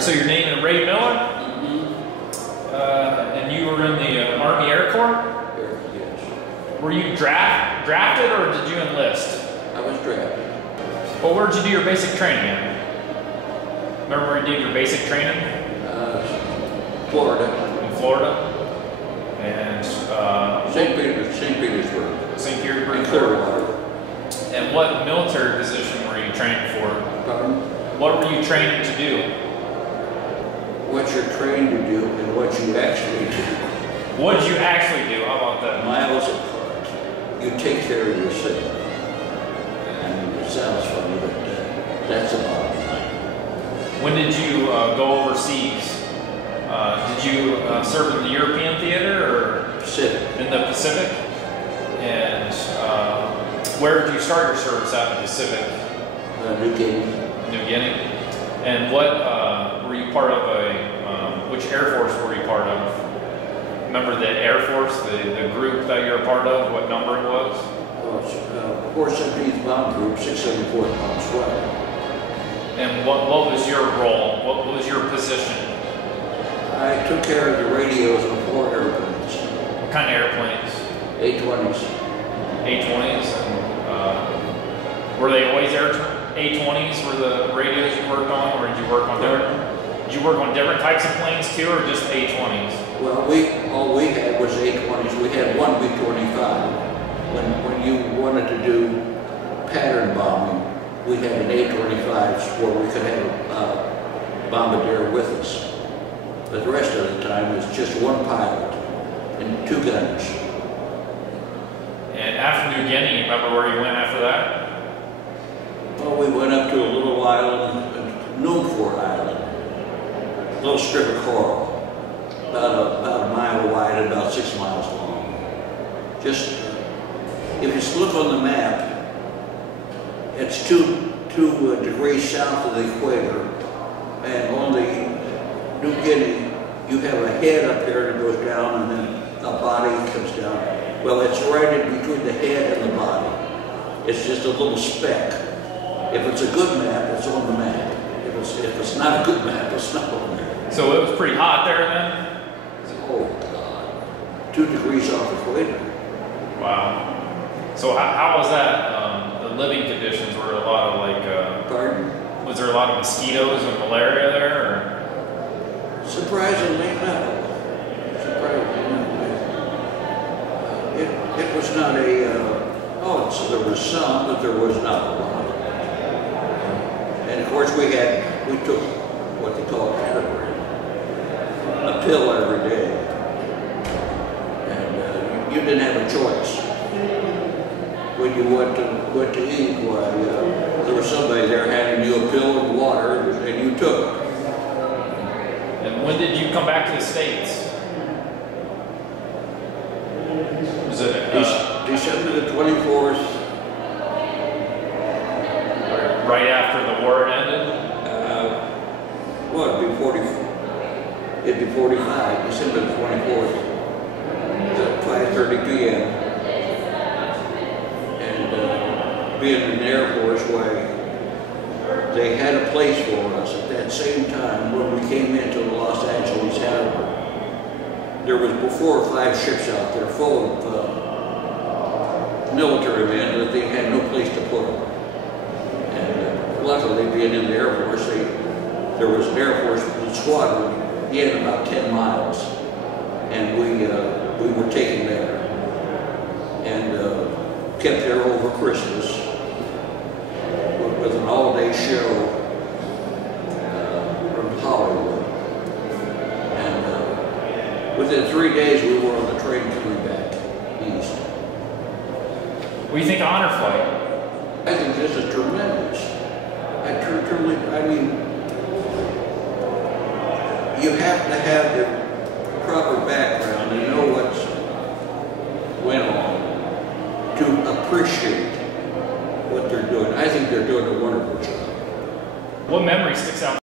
So your name is Ray Miller? And you were in the Army Air Corps? Yes. Were you drafted or did you enlist? I was drafted. Well, where did you do your basic training at? Remember where you did your basic training? Florida. In Florida? And St. Petersburg. St. Petersburg. In Clearwater. And what military position were you training for? Pardon? What were you training to do? What you're trained to do and what you actually do. What did you actually do? How about that? Miles apart. You take care of yourself. And it sounds funny, but that's the bottom line. When did you go overseas? Did you serve in the European theater or Pacific. in the Pacific? And where did you start your service at in the Pacific? New Guinea. New Guinea. And what were you part of which Air Force were you part of? Remember the Air Force, the group that you're a part of, what number it was? 417th Bomb Group, 674th Bomb Squad. And what was your role? What was your position? I took care of the radios on 4 airplanes. What kind of airplanes? A-20s. A-20s? And, were they always A-20s were the radios you worked on, or did you work on different types of planes too, or just A-20s? Well, all we had was A-20s. We had one B-25. When you wanted to do pattern bombing, we had an A-25s where we could have a bombardier with us. But the rest of the time was just one pilot and 2 gunners. And after New Guinea, remember where you went after that? Well, we went up to a little island, Newport Island, a little strip of coral, about a mile wide and about 6 miles long. Just, if you look on the map, it's 2 degrees south of the equator, and on the New Guinea, you have a head up here that goes down, and then a body comes down. Well, it's right in between the head and the body. It's just a little speck. If it's a good map, it's on the map. If it's not a good map, it's not on there. So it was pretty hot there then? Oh, God. 2 degrees off the equator. Wow. So how was that? The living conditions were a lot of Pardon? was there a lot of mosquitoes and malaria there? Or? Surprisingly, no. Surprisingly, no. It was not so there was some, but there was not a lot. And of course we took what they call Catamaran, a pill every day. And you didn't have a choice. When you went to eat, there was somebody there handing you a pill and water, and you took it. And when did you come back to the States? Was it December the 24th. right after the war ended? Well, it'd be 45, December the 24th, at 5:30 p.m. And being in the Air Force, they had a place for us at that same time when we came into the Los Angeles harbor. There was 4 or 5 ships out there full of military men that they had no place to put them. And luckily, being in the Air Force, there was an Air Force squadron in about 10 miles, and we were taken there and kept there over Christmas with an all-day show from Hollywood. And within 3 days, we were on the train coming back east. What do you think of Honor Flight? I think this is tremendous. I mean, you have to have the proper background and know what's went on to appreciate what they're doing. I think they're doing a wonderful job. What memory sticks out